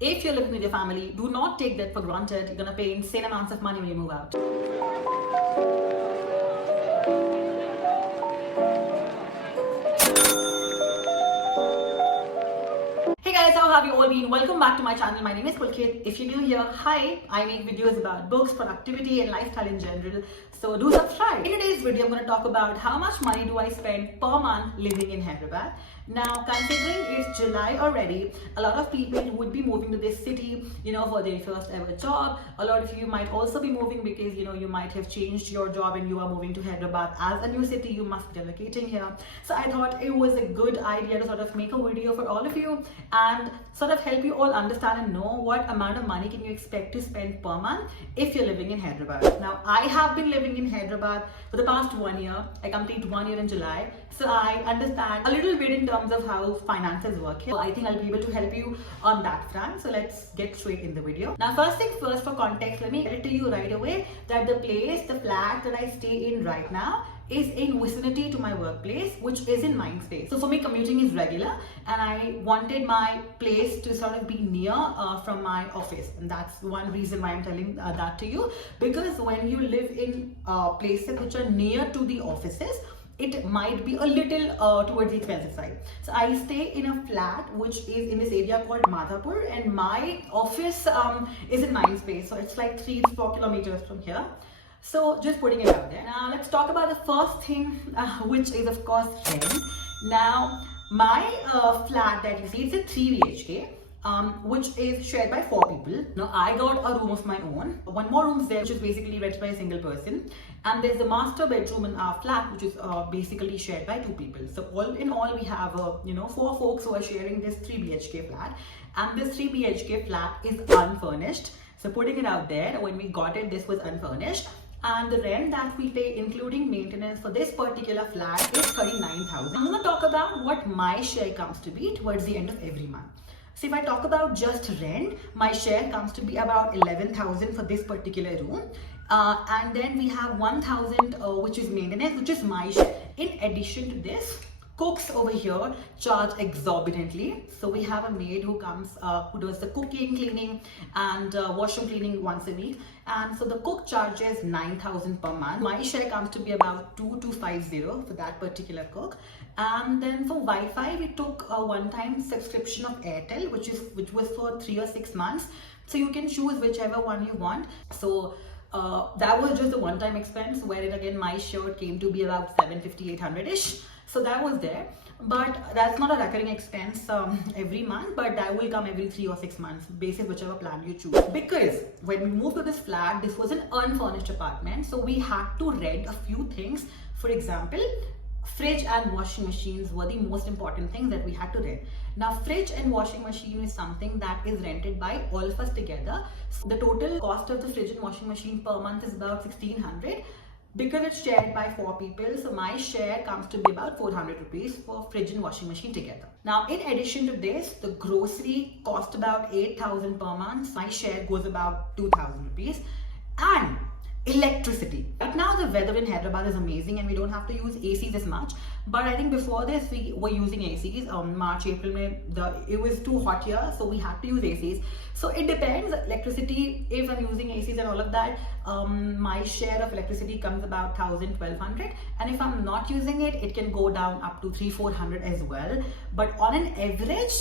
If you're living with your family, do not take that for granted. You're gonna pay insane amounts of money when you move out. Hey guys, how have you all been? Welcome back to my channel. My name is Pulkit. If you're new here, hi. I make videos about books, productivity and lifestyle in general. So do subscribe. In today's video, I'm going to talk about how much money do I spend per month living in Hyderabad. Now, considering it's July already, a lot of people would be moving to this city, for their first ever job. A lot of you might also be moving because, you might have changed your job and you are moving to Hyderabad as a new city. You must be relocating here. So I thought it was a good idea to sort of make a video for all of you and sort of help you all understand and know what amount of money can you expect to spend per month if you're living in Hyderabad. Now, I have been living in Hyderabad for the past 1 year. I complete 1 year in July. So I understand a little bit in terms of how finances work here. So I think I'll be able to help you on that front. So let's get straight in the video. Now, first things first, for context, let me get it to you right away that the flat that I stay in right now is in vicinity to my workplace, which is in Mindspace. So for me, commuting is regular and I wanted my place to sort of be near from my office. And that's one reason why I'm telling that to you, because when you live in places which are near to the offices, it might be a little towards the expensive side. So I stay in a flat which is in this area called Madhapur, and my office is in Mindspace. So it's like 3 to 4 kilometers from here. So just putting it out there. Now let's talk about the first thing, which is of course rent. Now my flat that you see, it's a 3 BHK. Which is shared by 4 people. Now I got a room of my own. One more room is there, which is basically rented by a single person. And there's a master bedroom in our flat, which is basically shared by 2 people. So all in all, we have 4 folks who are sharing this 3 BHK flat. And this 3 BHK flat is unfurnished. So putting it out there, when we got it, this was unfurnished. And the rent that we pay, including maintenance for this particular flat, is 39,000. I'm going to talk about what my share comes to be towards the end of every month. So if I talk about just rent, my share comes to be about 11,000 for this particular room. And then we have 1,000 which is maintenance, which is my share. In addition to this, cooks over here charge exorbitantly. So we have a maid who comes, who does the cooking, cleaning and washroom cleaning once a week. And so the cook charges 9,000 per month. My share comes to be about 2,250 for that particular cook. And then for Wi-Fi, we took a one-time subscription of Airtel, which was for 3 or 6 months. So you can choose whichever one you want. So that was just a one-time expense, wherein again my share came to be about 750, 800-ish. So that was there, but that's not a recurring expense every month, but that will come every 3 or 6 months, basis whichever plan you choose. Because when we moved to this flat, this was an unfurnished apartment, so we had to rent a few things. For example, fridge and washing machines were the most important things that we had to rent. Now, fridge and washing machine is something that is rented by all of us together. So the total cost of the fridge and washing machine per month is about 1,600. Because it's shared by 4 people, so my share comes to be about 400 rupees for fridge and washing machine together. Now, in addition to this, the grocery cost about 8,000 per month. My share goes about 2,000 rupees. And electricity. Right now, the weather in Hyderabad is amazing and we don't have to use ACs as much. But I think before this, we were using ACs. March, April, May, it was too hot here, so we had to use ACs. So it depends. Electricity, if I'm using ACs and all of that, my share of electricity comes about 1,000, 1,200. And if I'm not using it, it can go down up to 300, 400 as well. But on an average,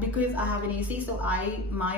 because I have an AC, so my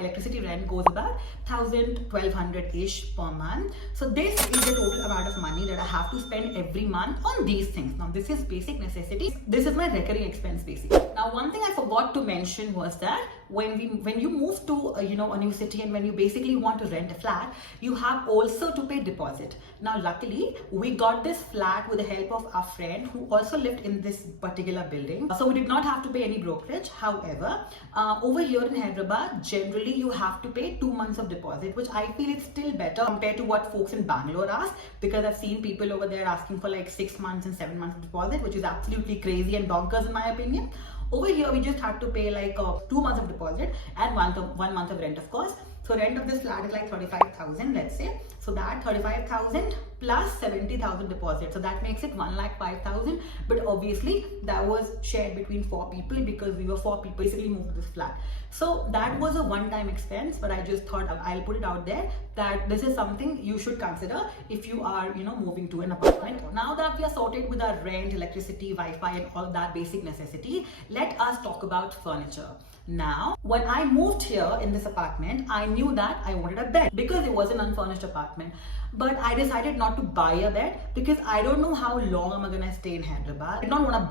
electricity rent goes about 1,000, 1,200-ish per month. So this is the total amount of money that I have to spend every month on these things. Now, this is basic necessities. This is my recurring expense basically. Now, one thing I forgot to mention was that when you move to a new city and when you basically want to rent a flat, you have also to pay deposit. Now, luckily, we got this flat with the help of our friend who also lived in this particular building. So we did not have to pay any brokerage. However, over here in Hyderabad, generally you have to pay 2 months of deposit, which I feel is still better compared to what folks in Bangalore ask, because I've seen people over there asking for like 6 months and 7 months of deposit, which is absolutely crazy and bonkers in my opinion. Over here, we just had to pay like 2 months of deposit and one month of rent, of course. So rent of this flat is like 35,000, let's say. So that 35,000 plus 70,000 deposit. So that makes it 1,05,000. But obviously that was shared between 4 people because we were 4 people basically moved to this flat. So that was a one-time expense, but I just thought I'll put it out there that this is something you should consider if you are, moving to an apartment. Now that we are sorted with our rent, electricity, Wi-Fi and all of that basic necessity, let us talk about furniture. Now, when I moved here in this apartment, I knew that I wanted a bed because it was an unfurnished apartment. But I decided not to buy a bed because I don't know how long am I gonna stay in Hyderabad. I did not want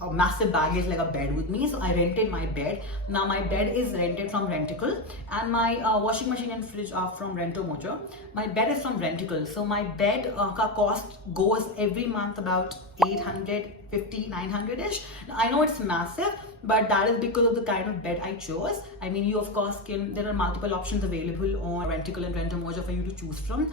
a massive baggage like a bed with me, so I rented my bed. Now my bed is rented from Renticle, and my washing machine and fridge are from Rento Mojo. My bed is from Renticle, so my bed cost goes every month about 850, 900-ish. I know it's massive, but that is because of the kind of bed I chose. I mean, you of course there are multiple options available on Renticle and Rento Mojo for you to choose from.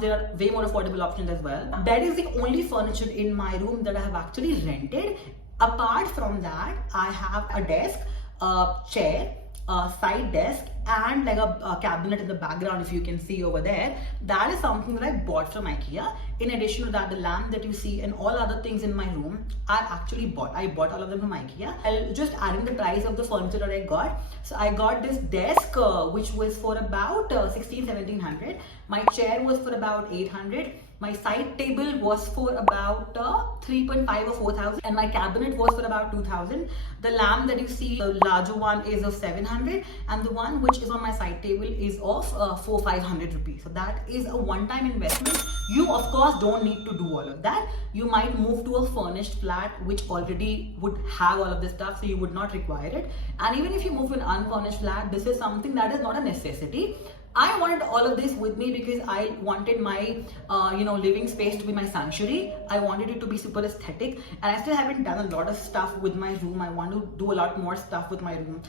There are way more affordable options as well. Bed is the only furniture in my room that I have actually rented. Apart from that, I have a desk, a chair, a side desk, and like a cabinet in the background, if you can see over there. That is something that I bought from IKEA. In addition to that, the lamp that you see and all other things in my room are actually bought. I bought all of them from IKEA. I'll just add in the price of the furniture that I got. So I got this desk which was for about 1700. My chair was for about 800. My side table was for about 3.5 or 4,000, and my cabinet was for about 2,000. The lamp that you see, the larger one, is of 700, and the one which is on my side table is of 400-500 rupees. So that is a one-time investment. You of course don't need to do all of that. You might move to a furnished flat which already would have all of this stuff, so you would not require it. And even if you move to an unfurnished flat, this is something that is not a necessity. I wanted all of this with me because I wanted my living space to be my sanctuary. I wanted it to be super aesthetic, and I still haven't done a lot of stuff with my room. I want to do a lot more stuff with my room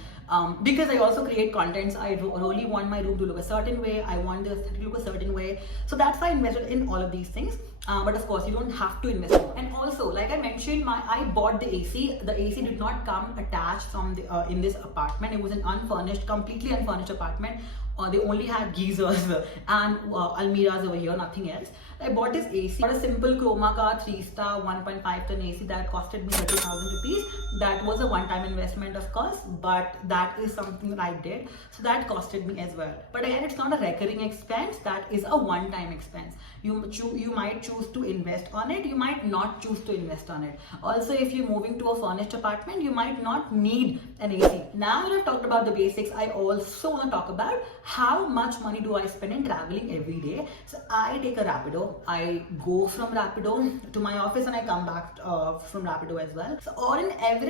because I also create contents. I really want my room to look a certain way. I want the aesthetic to look a certain way. So that's why I invested in all of these things. But of course, you don't have to invest more. And also, like I mentioned, I bought the AC. The AC did not come attached from in this apartment. It was an unfurnished, completely unfurnished apartment. They only had geysers and almiras over here, nothing else. I bought this AC, bought a simple Chroma car 3-star 1.5 ton AC that costed me 30,000 rupees. That was a one-time investment, of course, but that is something that I did. So that costed me as well. But again, it's not a recurring expense. That is a one-time expense. You might choose to invest on it. You might not choose to invest on it. Also, if you're moving to a furnished apartment, you might not need an AC. Now that I've talked about the basics, I also want to talk about how much money do I spend in traveling every day. So I take a Rapido. I go from Rapido to my office and I come back from Rapido as well. So on an average,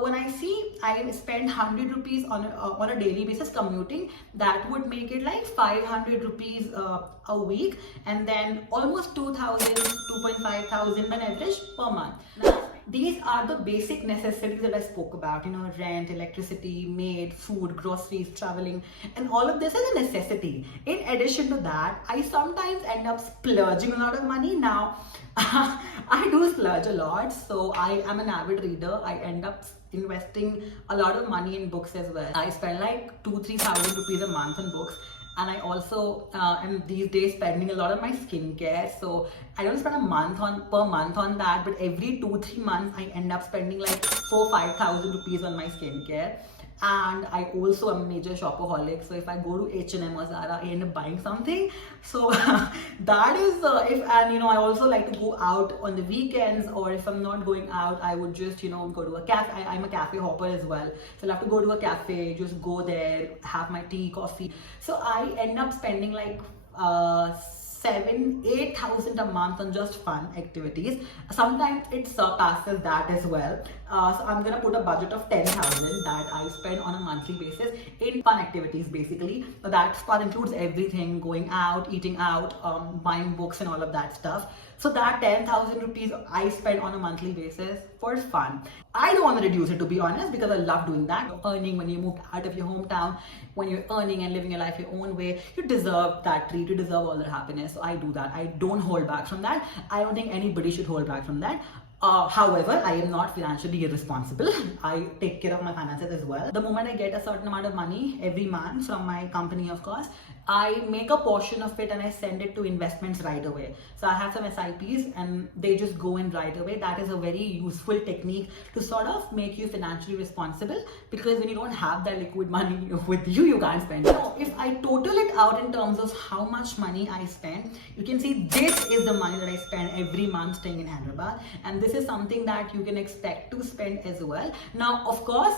when I see I spend 100 rupees on a daily basis commuting, that would make it like 500 rupees a week, and then almost 2,000, 2,500 on average per month. Now, these are the basic necessities that I spoke about, rent, electricity, maid, food, groceries, traveling, and all of this is a necessity. In addition to that, I sometimes end up splurging a lot of money. Now, I do splurge a lot, so I am an avid reader. I end up investing a lot of money in books as well. I spend like 2,000-3,000 rupees a month on books. And I also am these days spending a lot on my skincare. So I don't spend per month on that, but every 2-3 months I end up spending like 4,000-5,000 rupees on my skincare. And I also am a major shopaholic, so if I go to H&M or Zara, I end up buying something. So that is I also like to go out on the weekends, or if I'm not going out, I would just go to a cafe. I'm a cafe hopper as well, so I'll have to go to a cafe, just go there, have my tea, coffee. So I end up spending like 7,000-8,000 a month on just fun activities. Sometimes it surpasses that as well. So I'm gonna put a budget of 10,000 that I spend on a monthly basis in fun activities, basically. So that fun includes everything: going out, eating out, buying books and all of that stuff. So that 10,000 rupees I spend on a monthly basis for fun. I don't want to reduce it, to be honest, because I love doing that. You're earning when you moved out of your hometown, when you're earning and living your life your own way, you deserve that treat, you deserve all that happiness. So I do that. I don't hold back from that. I don't think anybody should hold back from that. However, I am not financially irresponsible. I take care of my finances as well. The moment I get a certain amount of money every month from my company, of course, I make a portion of it and I send it to investments right away. So I have some SIPs and they just go in right away. That is a very useful technique to sort of make you financially responsible, because when you don't have that liquid money with you, you can't spend it. So if I total it out in terms of how much money I spend, you can see this is the money that I spend every month staying in Hyderabad, and this is something that you can expect to spend as well. Now, of course,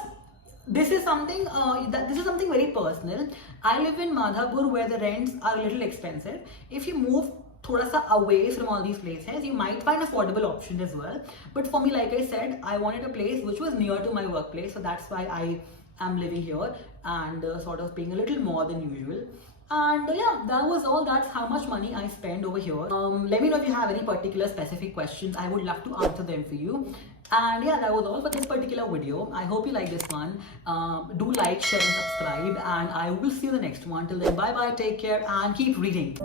this is something very personal. I live in Madhapur, where the rents are a little expensive. If you move thoda sa away from all these places, you might find affordable options as well. But for me, like I said, I wanted a place which was near to my workplace, so that's why I am living here and sort of paying a little more than usual. And yeah, that was all. That's how much money I spend over here. Let me know if you have any particular specific questions. I would love to answer them for you. And yeah, that was all for this particular video. I hope you like this one. Do like, share and subscribe, and I will see you in the next one. Till then, bye bye, take care and keep reading.